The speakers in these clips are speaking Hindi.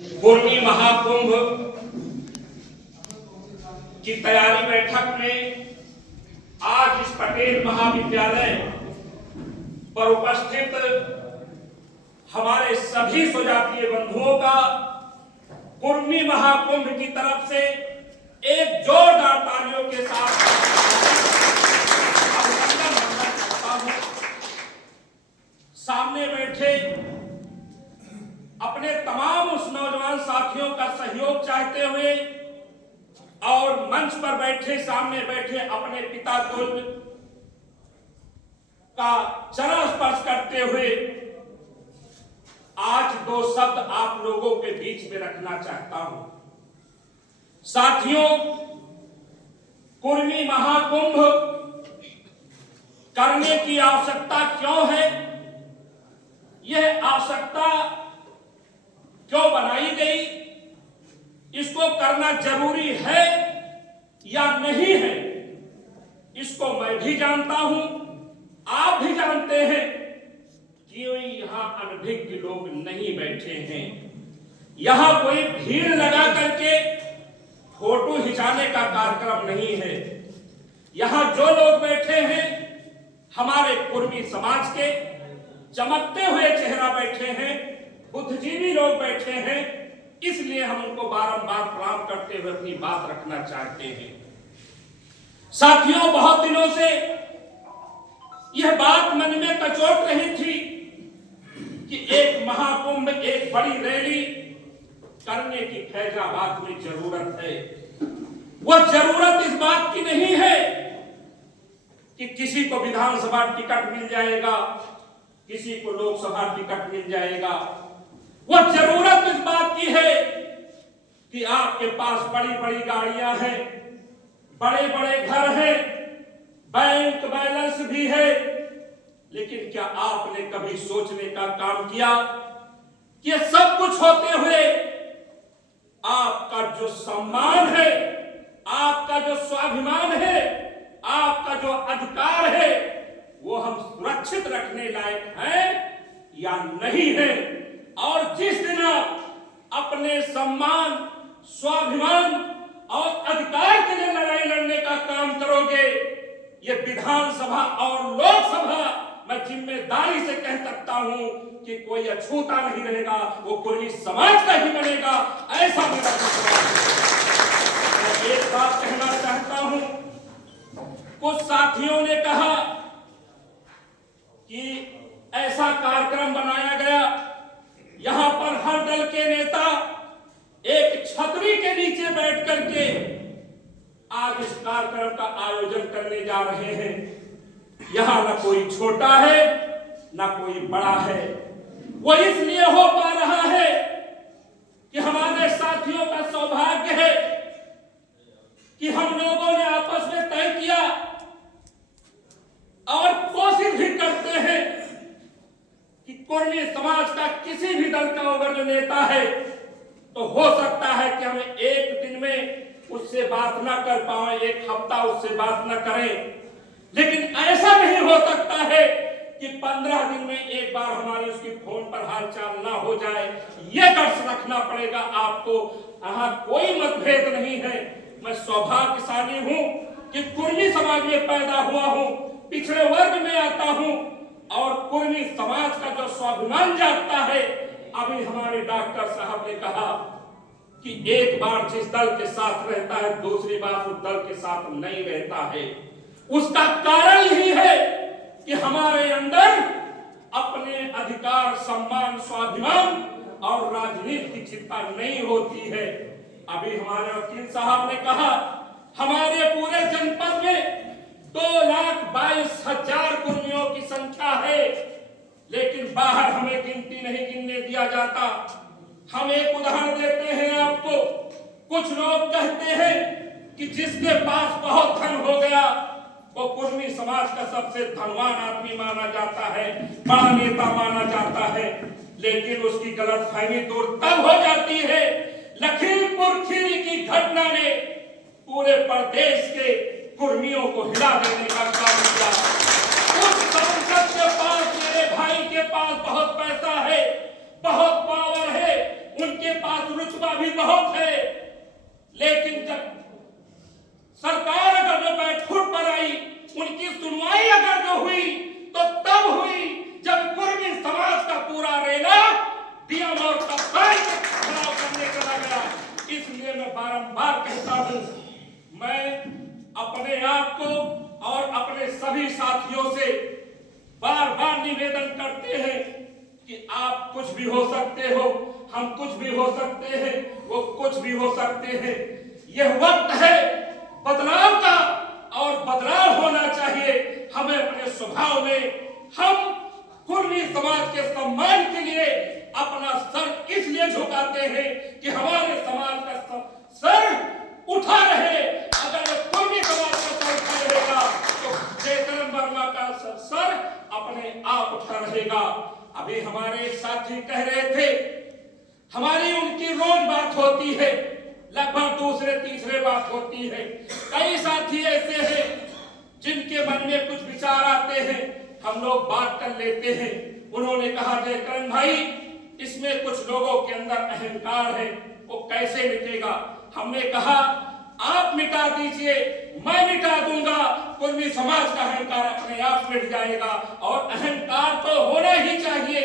कुर्मी महाकुंभ की तैयारी बैठक में आज इस पटेल महाविद्यालय पर उपस्थित हमारे सभी स्वजातीय बंधुओं का कुर्मी महाकुंभ की तरफ से एक जोरदार तालियों के साथ अभिनंदन करता हूं। सामने बैठे अपने तमाम उस नौजवान साथियों का सहयोग चाहते हुए और मंच पर बैठे सामने बैठे अपने पिता तुल्य का चरण स्पर्श करते हुए आज दो शब्द आप लोगों के बीच में रखना चाहता हूं। साथियों, कुर्मी महाकुंभ करने की आवश्यकता क्यों है, यह आवश्यकता क्यों बनाई गई, इसको करना जरूरी है या नहीं है, इसको मैं भी जानता हूं, आप भी जानते हैं कि यहां अनभिज्ञ लोग नहीं बैठे हैं। यहां कोई भीड़ लगा करके फोटो खिंचाने का कार्यक्रम नहीं है। यहां जो लोग बैठे हैं हमारे कुर्मी समाज के चमकते हुए चेहरा बैठे हैं, बुद्धिजीवी लोग बैठे हैं, इसलिए हम उनको बारंबार प्रणाम करते हुए अपनी बात रखना चाहते हैं। साथियों, बहुत दिनों से यह बात मन में कचोट रही थी कि एक महाकुंभ, एक बड़ी रैली करने की फैजाबाद में जरूरत है। वह जरूरत इस बात की नहीं है कि किसी को विधानसभा टिकट मिल जाएगा, किसी को लोकसभा टिकट मिल जाएगा। वह जरूरत इस बात की है कि आपके पास बड़ी बड़ी गाड़ियां हैं, बड़े बड़े घर हैं, बैंक बैलेंस भी है, लेकिन क्या आपने कभी सोचने का काम किया कि यह सब कुछ होते हुए आपका जो सम्मान है, आपका जो स्वाभिमान है, आपका जो अधिकार है, वो हम सुरक्षित रखने लायक हैं या नहीं है? और जिस दिन आप अपने सम्मान, स्वाभिमान और अधिकार के लिए लड़ाई लड़ने का काम करोगे, ये विधानसभा और लोकसभा मैं जिम्मेदारी से कह सकता हूं कि कोई अछूता नहीं रहेगा, वो कुर्मी समाज का ही बनेगा, ऐसा मेरा विश्वास है। मैं एक बात कहना चाहता हूं, कुछ साथियों ने कहा कि ऐसा कार्यक्रम बनाया गया, यहां पर हर दल के नेता एक छतरी के नीचे बैठ करके आज इस कार्यक्रम का आयोजन करने जा रहे हैं। यहां न कोई छोटा है न कोई बड़ा है। वो इसलिए हो पा रहा है कि हमारे साथियों का सौभाग्य है कि हम लोगों ने आपस में तय किया और कोशिश भी करते हैं कि कुर्मी समाज का किसी भी दल का अगर जो नेता है तो हो सकता है कि हम एक दिन में उससे बात ना कर पाए, एक हफ्ता उससे बात ना करें, लेकिन ऐसा नहीं हो सकता है कि 15 दिन में एक बार हमारी उसकी फोन पर हालचाल ना हो जाए। यह गट्स रखना पड़ेगा आपको। यहाँ कोई मतभेद नहीं है। मैं सौभाग्यशाली हूं कि कुर्मी समाज में पैदा हुआ हूं, पिछड़े वर्ग में आता हूं और कुर्मी समाज का जो स्वाभिमान जागता है। अभी हमारे डॉक्टर साहब ने कहा कि एक बार जिस दल के साथ रहता है दूसरी बार उस दल के साथ नहीं रहता है। उसका कारण यही है कि हमारे अंदर अपने अधिकार, सम्मान, स्वाभिमान और राजनीति की चिंता नहीं होती है। अभी हमारे वकील साहब ने कहा हमारे पूरे जनपद में 2,22,000 कुर्मियों की संख्या है, लेकिन बाहर हमें गिनती नहीं गिनने दिया जाता। हम एक उदाहरण देते हैं आपको। कुछ लोग कहते हैं कि जिसके पास बहुत धन हो गया वो कुर्मी समाज का सबसे धनवान आदमी माना जाता है, बड़ा नेता माना जाता है, लेकिन उसकी गलतफहमी दूर तब हो जाती है लखीमपुर खीरी की घटना ने पूरे प्रदेश के कुर्मियों को हिला देने का काम किया। उस सांसद के पास, मेरे भाई के पास बहुत पैसा है, बहुत पावर है, उनके पास रुतबा भी बहुत है, लेकिन जब सरकार अगर जो बैठक पर आई, उनकी सुनवाई अगर जो हुई तो तब हुई जब कुर्मी समाज का पूरा रेला डीएम और कप्तान का खराब करने का लगा। इसलिए मैं बारंबार कहता हूं, मैं अपने आप को और अपने सभी साथियों से बार बार निवेदन करते हैं कि आप कुछ भी हो सकते हो, हम कुछ भी हो सकते हैं, वो कुछ भी हो सकते हैं। यह वक्त है बदलाव का और बदलाव होना चाहिए। हमें अपने स्वभाव में हम कुर्मी समाज के सम्मान के लिए अपना सर इसलिए झुकाते हैं कि हमारे समाज का सर उठा रहे। अगर कुर्मी समाज का सर उठा रहेगा तो जयकरण वर्मा का सर अपने आप उठा रहेगा। अभी हमारे एक साथी कह रहे थे, हमारी उनकी रोज बात होती है, लगभग दूसरे तीसरे बात होती है। कई साथी ऐसे हैं जिनके मन में कुछ विचार आते हैं, हम लोग बात कर लेते हैं। उन्होंने कहा, जयकरण भाई, इसमें कुछ लोगों के अंदर अहंकार है, वो कैसे मिटेगा? हमने कहा, आप मिटा दीजिए, मैं मिटा दूंगा, कुर्मी समाज का अहंकार अपने आप मिट जाएगा। और अहंकार तो होना ही चाहिए।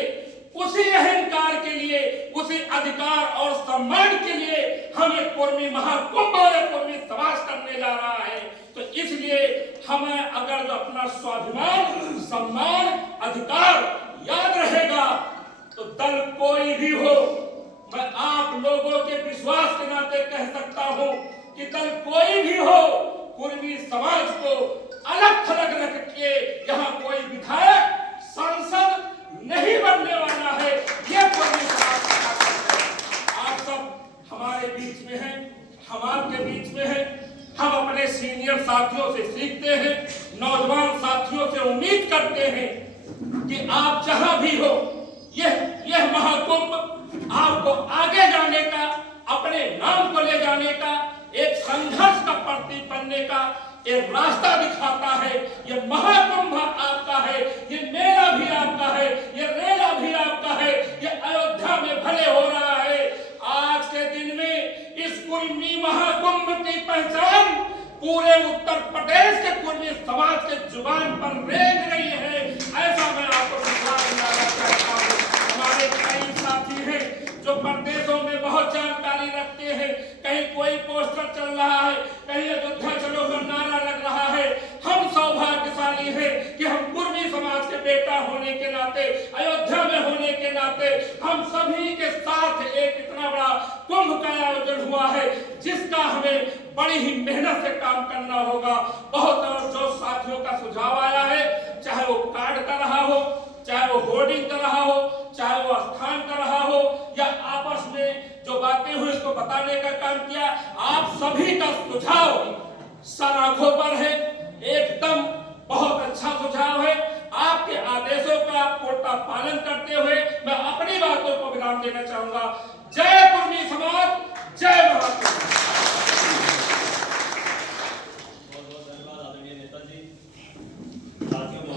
उसी अहंकार के लिए, उसी अधिकार और सम्मान के लिए हम ये कुर्मी महाकुंभ और कुर्मी समाज करने जा रहा है। तो इसलिए हमें अगर जो अपना स्वाभिमान, सम्मान, अधिकार याद रहेगा तो दल कोई भी हो, मैं आप लोगों के विश्वास के नाते कह सकता हूं कि दल कोई भी हो, कुर्मी समाज को अलग थलग रख के यहाँ कोई विधायक, सांसद नहीं बनने वाला है। ये कुर्मी समाज का है। आप सब हमारे बीच में हैं, हम आपके बीच में हैं। हम अपने सीनियर साथियों से सीखते हैं, नौजवान साथियों से उम्मीद करते हैं कि आप जहां भी हो, यह महाकुंभ आपको आगे जाने का, अपने नाम को ले जाने का, एक संघर्ष का प्रतीक बनने का एक रास्ता दिखाता है। ये महाकुंभ आपका है, ये मेला भी आपका है, ये रेला भी आपका है। ये अयोध्या में भले हो रहा है। आज के दिन में इस कुर्मी महाकुंभ की पहचान पूरे उत्तर प्रदेश के कुर्मी समाज के जुबान पर रेंग रही है। ऐसा मैं आपको विश्वास दिलाना चाहता हूँ। हमारे कई साथी हैं जो प्रदेशों में बहुत जानकारी रखते हैं। कहीं कोई पोस्टर चल रहा है, कहीं अयोध्या चलो का नारा लग रहा है। हम सौभाग्यशाली हैं कि हम कुर्मी समाज के बेटा होने के नाते, अयोध्या में होने के नाते, हम सभी के साथ एक इतना बड़ा कुंभ का आयोजन हुआ है, जिसका हमें बड़ी ही मेहनत से काम करना होगा। बहुत और जो साथियों का सुझाव आया है, चाहे वो कार्ड कर रहा हो, चाहे वो होर्डिंग कर रहा हो, चाहे वो स्थान कर रहा हो, या आपस में जो बातें हुई उसको बताने का काम किया, आप सभी का सुझाव सराखों पर है। एकदम बहुत अच्छा सुझाव है। आपके आदेशों का पूर्णतः पालन करते हुए मैं अपनी बातों को विराम देना चाहूंगा। जय कुर्मी समाज, जय महाकुंभ।